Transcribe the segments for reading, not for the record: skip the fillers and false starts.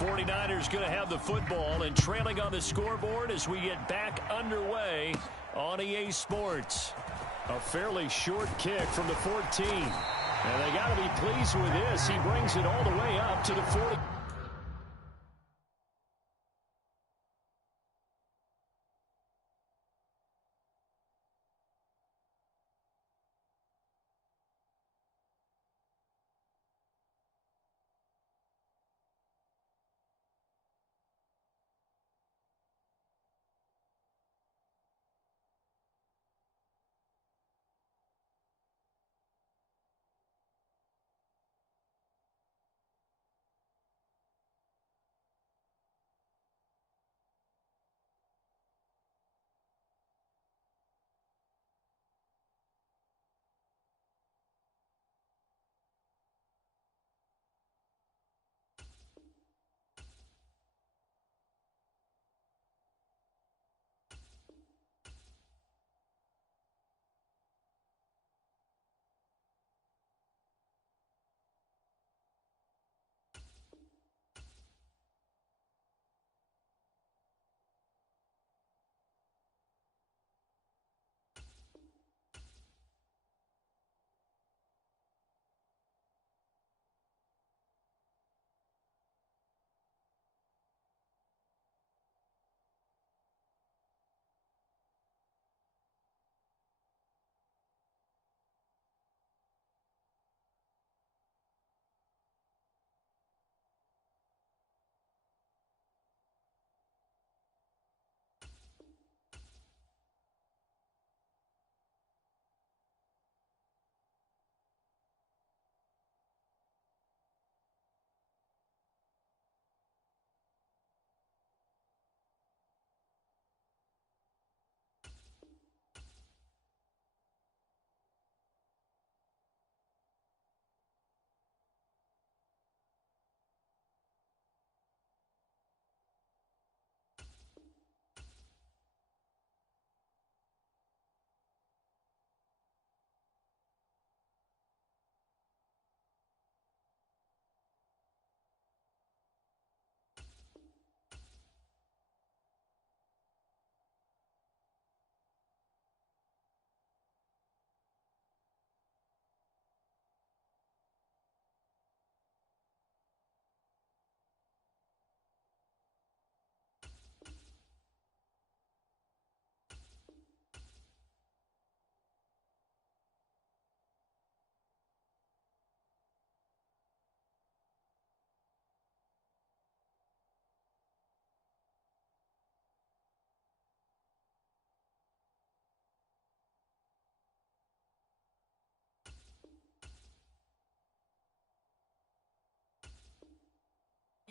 49ers going to have the football and trailing on the scoreboard as we get back underway on EA Sports. A fairly short kick from the 14. And they got to be pleased with this. He brings it all the way up to the 40.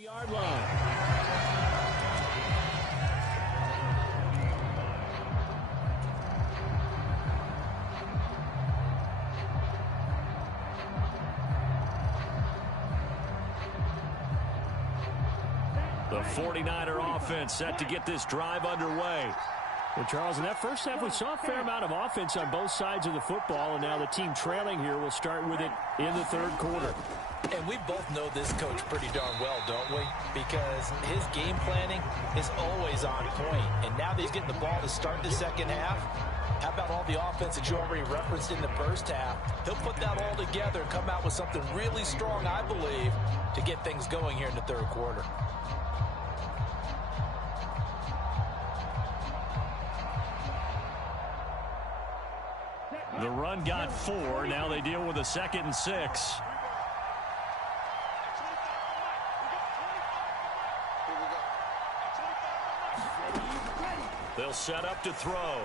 Yard line. The 49er offense set to get this drive underway. Well, Charles, in that first half, we saw a fair amount of offense on both sides of the football, and now the team trailing here will start with it in the third quarter. And we both know this coach pretty darn well, don't we? Because his game planning is always on point. And now that he's getting the ball to start the second half, how about all the offense that you already referenced in the first half? He'll put that all together and come out with something really strong, I believe, to get things going here in the third quarter. The run got 4. Now they deal with a 2nd and 6. They'll set up to throw.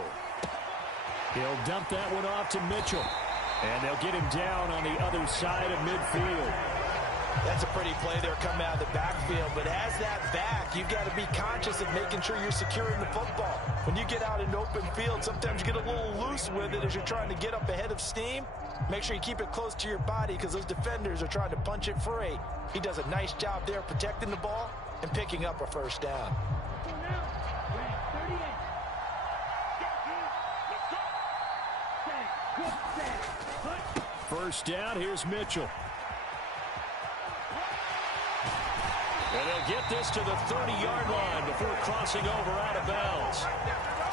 He'll dump that one off to Mitchell. And they'll get him down on the other side of midfield. That's a pretty play there coming out of the backfield. But as that back, you've got to be conscious of making sure you're securing the football. When you get out in open field, sometimes you get a little loose with it as you're trying to get up ahead of steam. Make sure you keep it close to your body because those defenders are trying to punch it free. He does a nice job there protecting the ball and picking up a first down. First down, here's Mitchell. And they'll get this to the 30-yard line before crossing over out of bounds.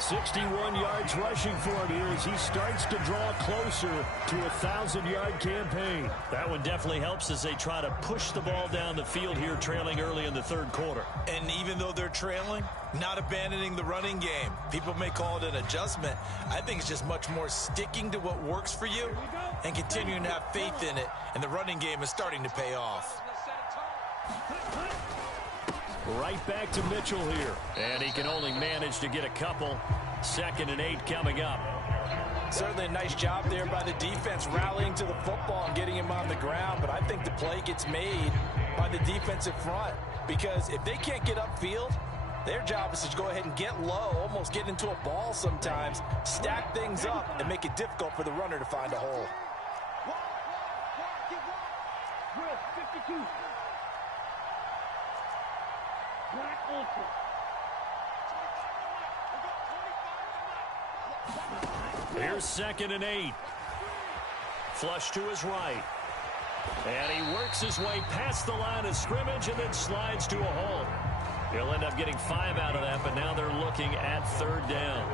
61 yards rushing for him here as he starts to draw closer to a 1,000-yard campaign. That one definitely helps as they try to push the ball down the field here, trailing early in the third quarter. And even though they're trailing, not abandoning the running game. People may call it an adjustment. I think it's just much more sticking to what works for you and continuing to have faith in it. And the running game is starting to pay off. Right back to Mitchell here. And he can only manage to get a couple. 2nd and 8 coming up. Certainly a nice job there by the defense rallying to the football and getting him on the ground. But I think the play gets made by the defensive front. Because if they can't get upfield, their job is to go ahead and get low, almost get into a ball sometimes, stack things up, and make it difficult for the runner to find a hole. 52. Here's 2nd and 8. Flush to his right. And he works his way past the line of scrimmage and then slides to a halt. He'll end up getting 5 out of that, but now they're looking at 3rd down.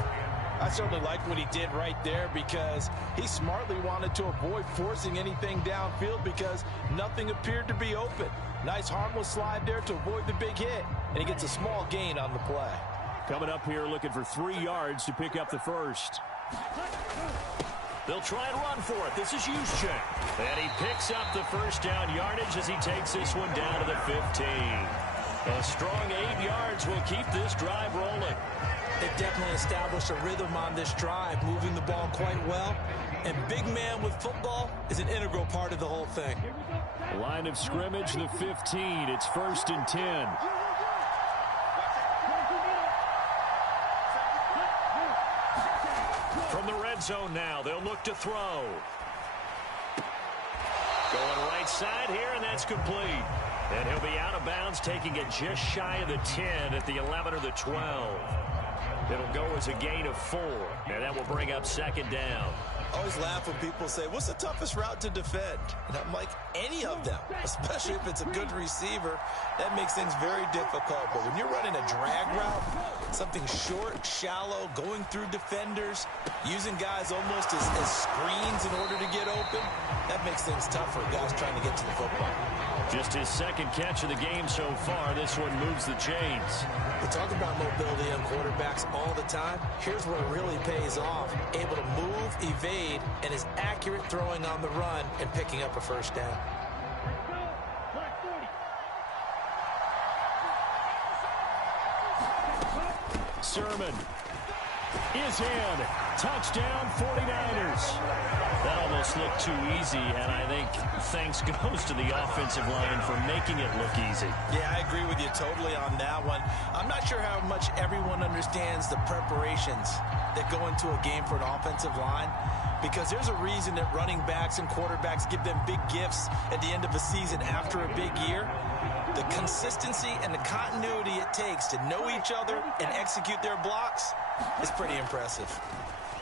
I certainly like what he did right there because he smartly wanted to avoid forcing anything downfield because nothing appeared to be open. Nice harmless slide there to avoid the big hit, and he gets a small gain on the play. Coming up here looking for 3 yards to pick up the first. They'll try and run for it. This is Juszczyk. And he picks up the first down yardage as he takes this one down to the 15. A strong 8 yards will keep this drive rolling. They've definitely established a rhythm on this drive, moving the ball quite well. And big man with football is an integral part of the whole thing. Line of scrimmage, the 15. It's 1st and 10. From the red zone now, they'll look to throw. Going right side here, and that's complete. And he'll be out of bounds, taking it just shy of the 10 at the 11 or the 12. It'll go as a gain of 4, and that will bring up 2nd down. I always laugh when people say, what's the toughest route to defend? And I'm like, any of them, especially if it's a good receiver. That makes things very difficult. But when you're running a drag route, something short, shallow, going through defenders, using guys almost as screens in order to get open, that makes things tough for guys trying to get to the football. Just his 2nd catch of the game so far. This one moves the chains. We talk about mobility on quarterbacks all the time. Here's where it really pays off. Able to move, evade, and is accurate throwing on the run and picking up a first down. Sermon is in. Touchdown 49ers. That almost looked too easy, and I think thanks goes to the offensive line for making it look easy. Yeah, I agree with you totally on that one. I'm not sure how much everyone understands the preparations that go into a game for an offensive line, because there's a reason that running backs and quarterbacks give them big gifts at the end of a season after a big year. The consistency and the continuity it takes to know each other and execute their blocks is pretty impressive.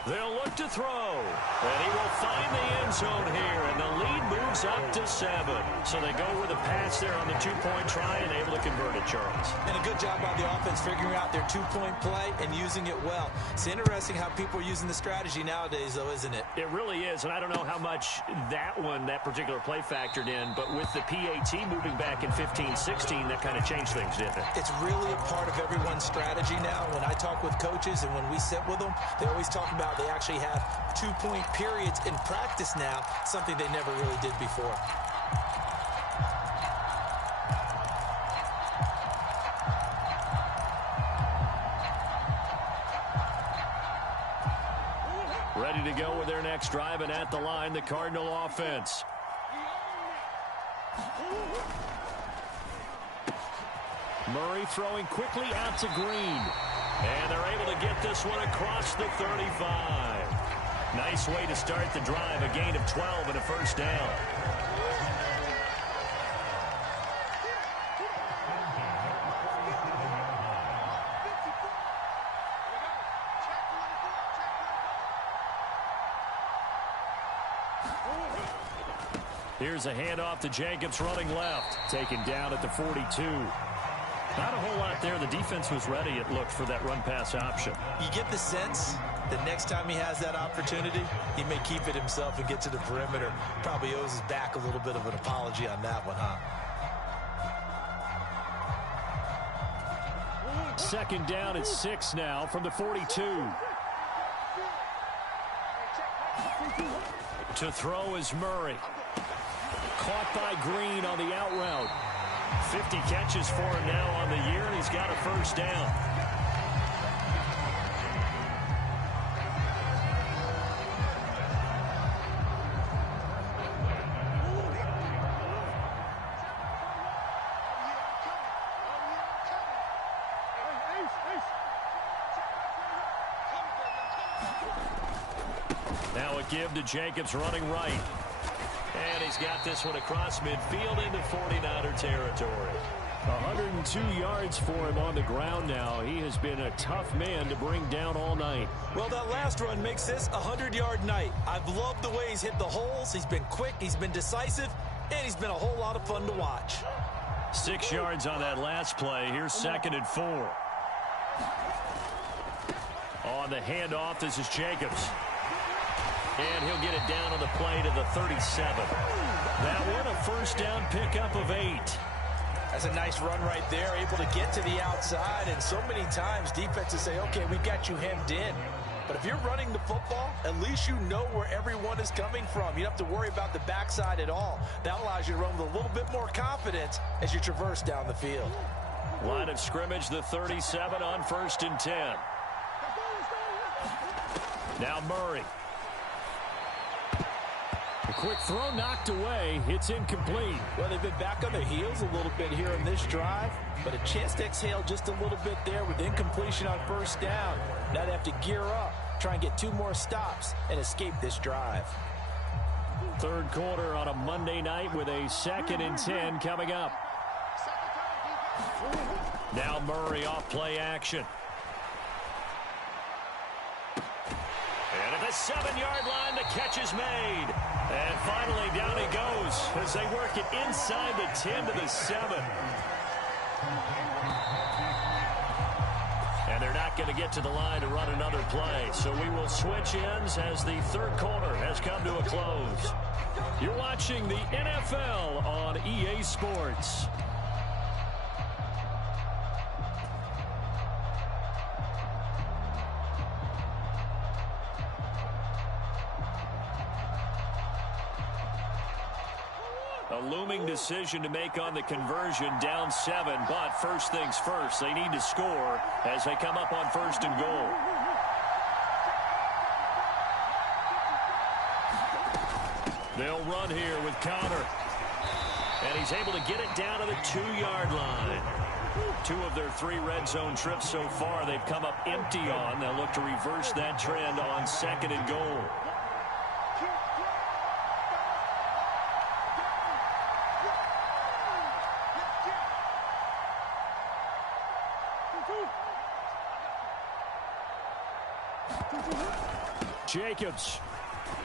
They'll look to throw, and he will find the end zone here, and the lead moves up to 7. So they go with a pass there on the 2-point try and able to convert it, Charles. And a good job by the offense figuring out their 2-point play and using it well. It's interesting how people are using the strategy nowadays, though, isn't it? It really is, and I don't know how much that particular play factored in, but with the PAT moving back in 15-16, that kind of changed things, didn't it? It's really a part of everyone's strategy now. When I talk with coaches and when we sit with them, they always talk about they actually have 2-point periods in practice now, something they never really did before. Ready to go with their next drive, and at the line, the Cardinal offense. Murray throwing quickly out to Green. And they're able to get this one across the 35. Nice way to start the drive. A gain of 12 and a first down. Here's a handoff to Jacobs running left. Taken down at the 42. Not a whole lot there. The defense was ready, it looked, for that run-pass option. You get the sense that next time he has that opportunity, he may keep it himself and get to the perimeter. Probably owes his back a little bit of an apology on that one, huh? Second down at 6 now from the 42. To throw is Murray. Caught by Green on the out route. 50 catches for him now on the year, and he's got a first down. Now a give to Jacobs running right. And he's got this one across midfield into 49er territory. 102 yards for him on the ground now. He has been a tough man to bring down all night. Well, that last run makes this a 100-yard night. I've loved the way he's hit the holes. He's been quick, he's been decisive, and he's been a whole lot of fun to watch. 6 yards on that last play. Here's 2nd and 4. On the handoff, this is Jacobs. And he'll get it down on the play to the 37. That one a first down pickup of 8. That's a nice run right there, able to get to the outside. And so many times defenses say, okay, we've got you hemmed in. But if you're running the football, at least you know where everyone is coming from. You don't have to worry about the backside at all. That allows you to run with a little bit more confidence as you traverse down the field. Line of scrimmage, the 37 on 1st and 10. Now Murray. A quick throw knocked away. It's incomplete. Well, they've been back on their heels a little bit here in this drive, but a chance to exhale just a little bit there with incompletion on first down. Now they have to gear up, try and get 2 more stops, and escape this drive. Third quarter on a Monday night with a 2nd and 10 coming up. Now Murray off play action. And at the 7-yard line, the catch is made. And finally, down he goes as they work it inside the 10 to the 7. And they're not going to get to the line to run another play. So we will switch ends as the third quarter has come to a close. You're watching the NFL on EA Sports. A looming decision to make on the conversion, down 7, but first things first, they need to score as they come up on 1st and goal. They'll run here with Connor. And he's able to get it down to the 2-yard line. 2 of their 3 red zone trips so far they've come up empty on. They'll look to reverse that trend on 2nd and goal. Jacobs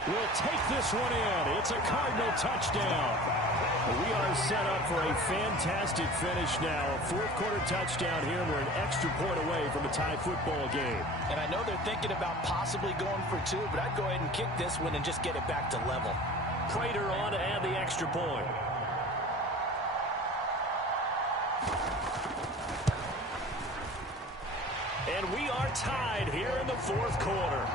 will take this one in. It's a Cardinal touchdown. We are set up for a fantastic finish now. A 4th quarter touchdown here. We're an extra point away from a tie football game. And I know they're thinking about possibly going for 2, but I'd go ahead and kick this one and just get it back to level. Prater on to add the extra point. And we are tied here in the 4th quarter.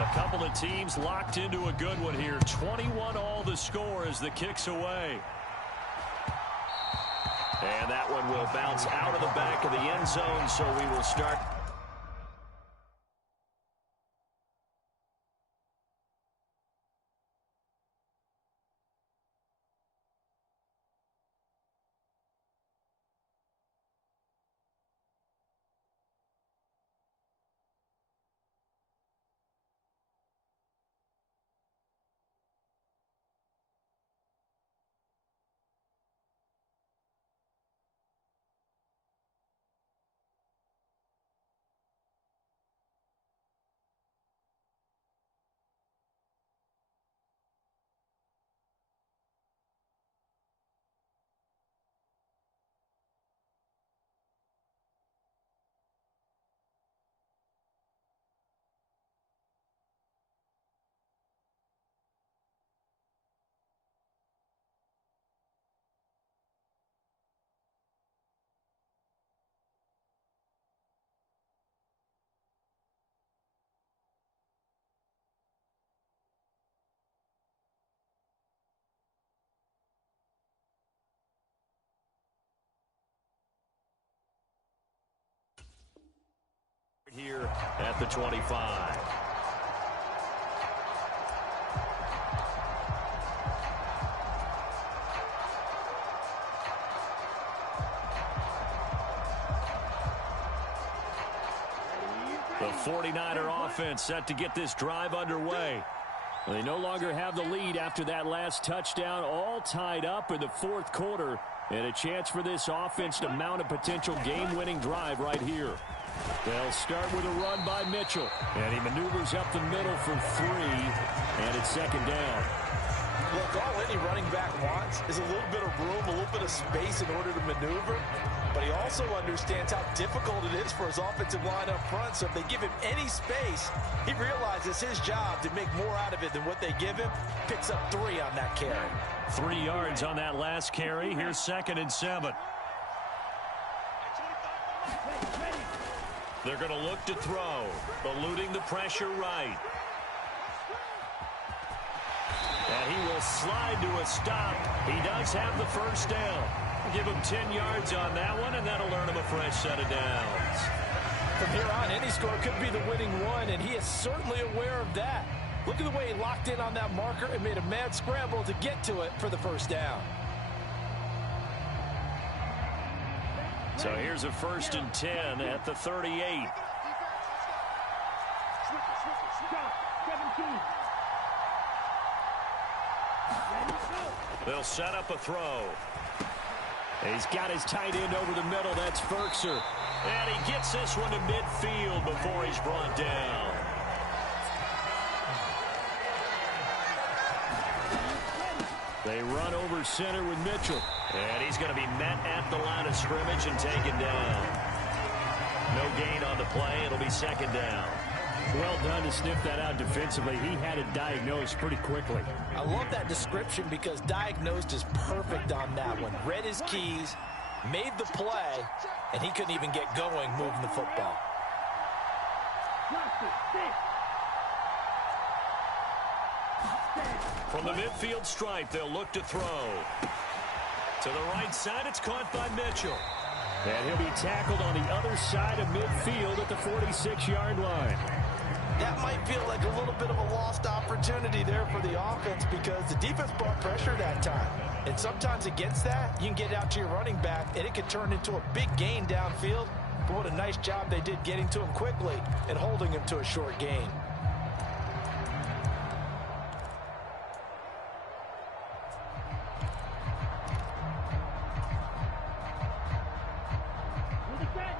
A couple of teams locked into a good one here. 21 all the score as the kick's away. And that one will bounce out of the back of the end zone, so we will start. here at the 25. The 49er offense set to get this drive underway. They no longer have the lead after that last touchdown, all tied up in the fourth quarter, and a chance for this offense to mount a potential game-winning drive right here. They'll start with a run by Mitchell, and he maneuvers up the middle for 3, and it's second down. Look, all any running back wants is a little bit of room, a little bit of space in order to maneuver. But he also understands how difficult it is for his offensive line up front. So if they give him any space, he realizes his job to make more out of it than what they give him. Picks up 3 on that carry. 3 yards on that last carry. Here's 2nd and 7. They're going to look to throw, eluding the pressure right. And he will slide to a stop. He does have the first down. Give him 10 yards on that one, and that'll earn him a fresh set of downs. From here on, any score could be the winning one, and he is certainly aware of that. Look at the way he locked in on that marker and made a mad scramble to get to it for the first down. So here's a 1st and 10 at the 38. They'll set up a throw. He's got his tight end over the middle. That's Ferkser. And he gets this one to midfield before he's brought down. They run over center with Mitchell. And he's going to be met at the line of scrimmage and taken down. No gain on the play. It'll be second down. Well done to sniff that out defensively. He had it diagnosed pretty quickly. I love that description because diagnosed is perfect on that one. Read his keys, made the play, and he couldn't even get going moving the football. From the midfield stripe, they'll look to throw. To the right side, it's caught by Mitchell. And he'll be tackled on the other side of midfield at the 46-yard line. That might feel like a little bit of a lost opportunity there for the offense because the defense brought pressure that time. And sometimes against that, you can get out to your running back, and it can turn into a big gain downfield. But what a nice job they did getting to him quickly and holding him to a short gain.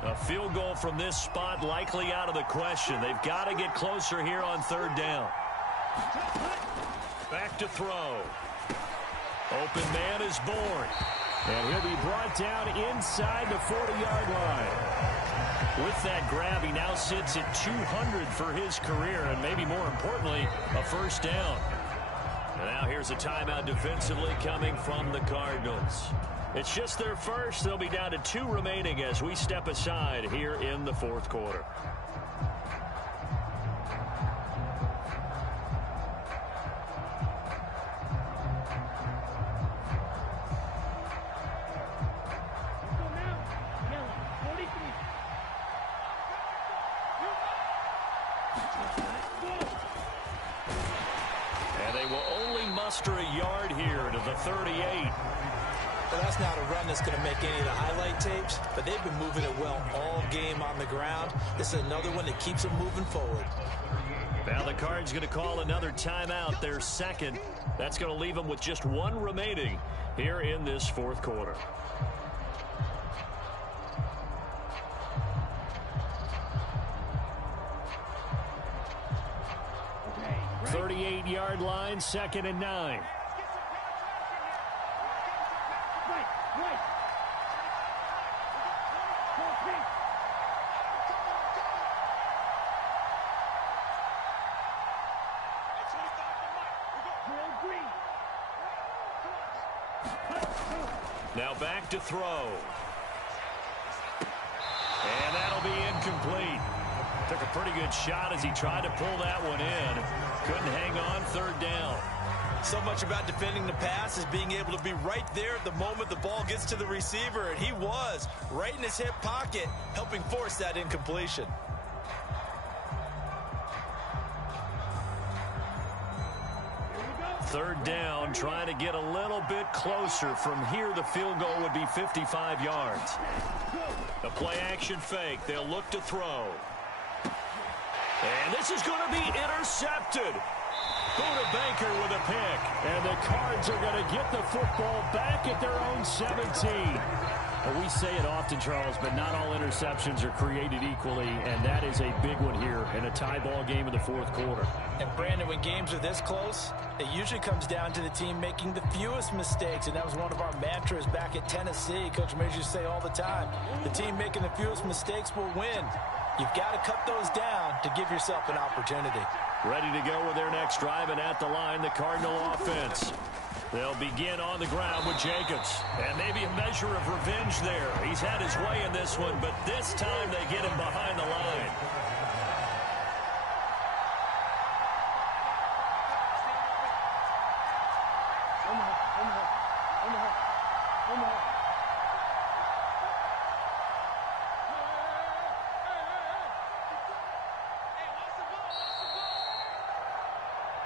A field goal from this spot likely out of the question. They've got to get closer here on 3rd down. Back to throw. Open man is Bourne. And he'll be brought down inside the 40-yard line. With that grab, he now sits at 200 for his career, and maybe more importantly, a first down. And now here's a timeout defensively coming from the Cardinals. It's just their first. They'll be down to 2 remaining as we step aside here in the fourth quarter. And they will only muster a yard here to the 38. Well, that's not a run that's going to make any of the highlight tapes, but they've been moving it well all game on the ground. This is another one that keeps them moving forward. Now the Cards going to call another timeout, their second. That's going to leave them with just 1 remaining here in this fourth quarter. Okay. 38-yard line, 2nd and 9. Now back to throw. And that'll be incomplete. Took a pretty good shot as he tried to pull that one in. Couldn't hang on, 3rd down. So much about defending the pass is being able to be right there at the moment the ball gets to the receiver, and he was right in his hip pocket, helping force that incompletion. Third down, trying to get a little bit closer. From here, the field goal would be 55 yards. A play-action fake. They'll look to throw. And this is going to be intercepted. Buda Baker with a pick. And the Cards are going to get the football back at their own 17. Well, we say it often, Charles, but not all interceptions are created equally, and that is a big one here in a tie ball game in the fourth quarter. And, Brandon, when games are this close, it usually comes down to the team making the fewest mistakes, and that was one of our mantras back at Tennessee. Coach Mays used to say all the time, the team making the fewest mistakes will win. You've got to cut those down to give yourself an opportunity. Ready to go with their next drive, and at the line, the Cardinal offense. They'll begin on the ground with Jacobs. And maybe a measure of revenge there. He's had his way in this one, but this time they get him behind the line.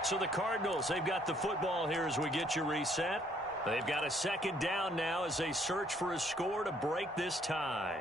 So the Cardinals, they've got the football here as we get you reset. They've got a second down now as they search for a score to break this tie.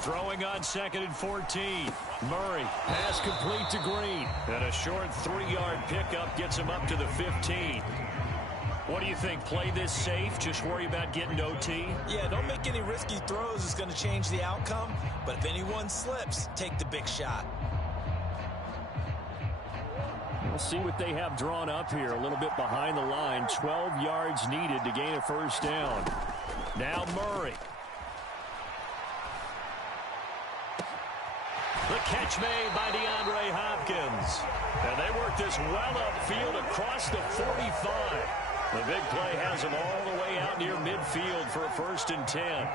Throwing on 2nd and 14. Murray, pass complete to Green. And a short 3-yard pickup gets him up to the 15. What do you think? Play this safe? Just worry about getting to OT? Yeah, don't make any risky throws. It's going to change the outcome. But if anyone slips, take the big shot. We'll see what they have drawn up here. A little bit behind the line. 12 yards needed to gain a first down. Now Murray. The catch made by DeAndre Hopkins. And they work this well upfield across the 45. The big play has them all the way out near midfield for a 1st and 10.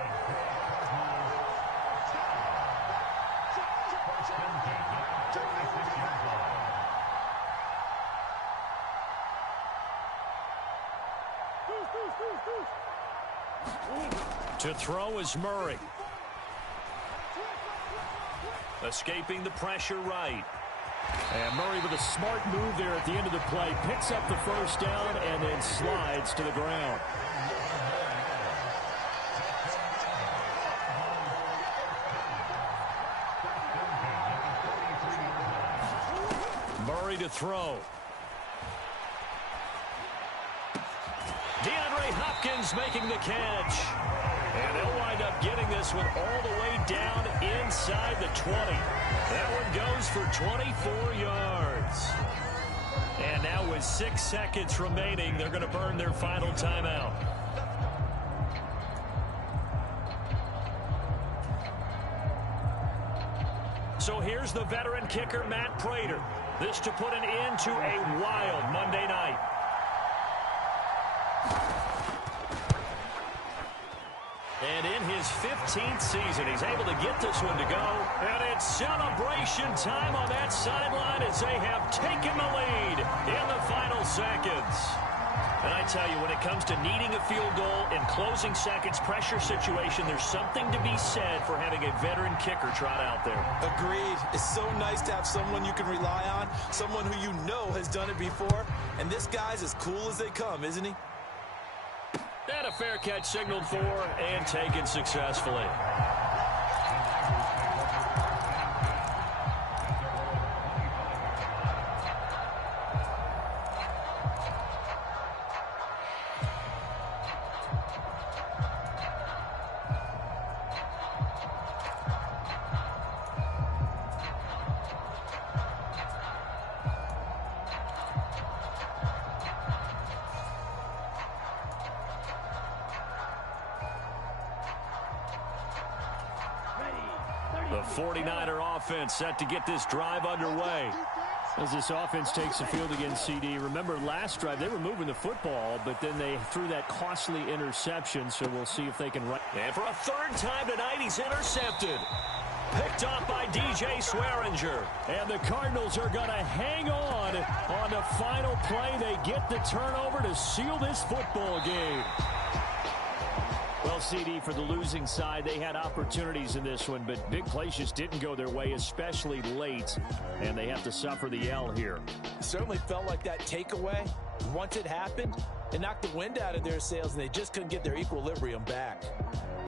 To throw is Murray. Escaping the pressure right. And Murray with a smart move there at the end of the play. Picks up the first down and then slides to the ground. Murray to throw. DeAndre Hopkins making the catch. And they'll wind up getting this one all the way down inside the 20. That one goes for 24 yards. And now with 6 seconds remaining, they're going to burn their final timeout. So here's the veteran kicker, Matt Prater. This to put an end to a wild Monday night. And in his 15th season, he's able to get this one to go. And it's celebration time on that sideline as they have taken the lead in the final seconds. And I tell you, when it comes to needing a field goal in closing seconds, pressure situation, there's something to be said for having a veteran kicker trot out there. Agreed. It's so nice to have someone you can rely on, someone who you know has done it before. And this guy's as cool as they come, isn't he? And a fair catch signaled for and taken successfully. The 49er offense set to get this drive underway. As this offense takes the field against CD, remember last drive they were moving the football, but then they threw that costly interception, so we'll see if they can. And for a 3rd time tonight, he's intercepted. Picked off by DJ Swearinger. And the Cardinals are going to hang on the final play. They get the turnover to seal this football game. Well, CD, for the losing side, they had opportunities in this one, but big plays just didn't go their way, especially late, and they have to suffer the L here. It certainly felt like that takeaway, once it happened, it knocked the wind out of their sails, and they just couldn't get their equilibrium back.